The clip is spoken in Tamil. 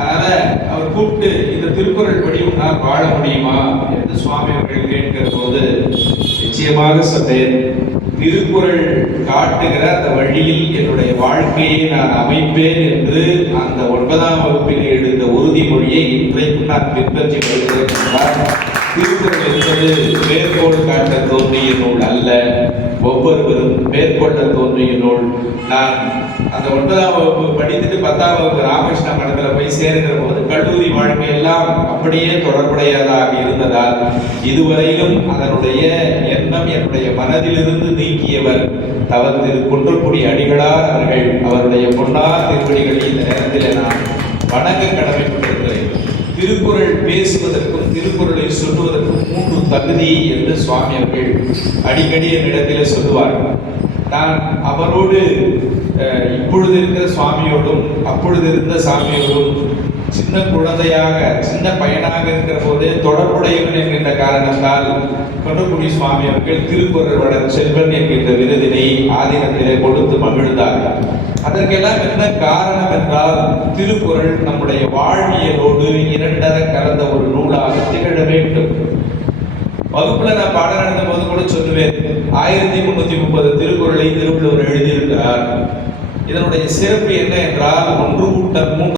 அதனால அவர் கூப்பிட்டு இந்த திருக்குறள் படி உன்னால் வாழ முடியுமா என்று சுவாமி அவர்கள் கேட்கிற போது நிச்சயமாக சொன்னேன், திருக்குறள் காட்டுகிற அந்த வழியில் என்னுடைய வாழ்க்கையை நான் அமைப்பேன் என்று அந்த 9ஆம் வகுப்பில் எடுத்த உறுதிமொழியை இன்றைக்கும் நான் பின்பற்றி வருகிறேன் என்றார். திருக்குறள் என்பது மேற்கோள் காட்ட தோன்றிய நூல் அல்ல, ஒவ்வொருவரும் மேற்கொள்ள தோன்றிய நூல். நான் அந்த 9ஆம் வகுப்பு படித்துட்டு 10ஆம் வகுப்பு ராமகிருஷ்ண மடத்தில் போய் சேர்கிற போது கல்லூரி வாழ்க்கை எல்லாம் அப்படியே தொடர்புடையதாக இருந்ததால் இதுவரையிலும் அதனுடைய எண்ணம் என்னுடைய மனதிலிருந்து நீக்கியவர் தவறு திரு குன்றக்குடி அடிகளார் அவர்கள். அவருடைய பொன்னார் திருவடிகளை இந்த நேரத்தில் நான் வணங்க கடமைப்பட்டிருக்கிறேன். திருக்குறள் பேசுவதற்கும் திருக்குறளை சொல்லுவதற்கும் 3 தகுதி என்று சுவாமி அவர்கள் அடிக்கடி என்னிடத்தில் சொல்லுவார்கள். நான் அவரோடு இப்பொழுது இருக்கிற சுவாமியோடும் அப்பொழுது இருந்த சாமியோடும் சின்ன குழந்தையாக சின்ன பையனாக இருக்கிற போதே தொடர்புடையவன் என்கின்ற காரணத்தால் குன்றக்குடி சுவாமி அவர்கள் திருக்குறள் வளர் செல்வன் என்கின்ற விருதினை ஆதீனத்திலே கொடுத்து மகிழ்ந்தார்கள். அதற்கெல்லாம் என்ன காரணம் என்றால், திருக்குறள் நம்முடைய வாழ்வியலோடு இரண்டர கலந்த ஒரு நூலாக திகழ வேண்டும். வகுப்புல நான் பாடம் நடந்த போது கூட சொல்லுவேன், 1330 திருக்குறளை திருவள்ளுவர் எழுதியிருக்கிறார். இதனுடைய சிறப்பு என்ன என்றால் 1 கூட்டல் 3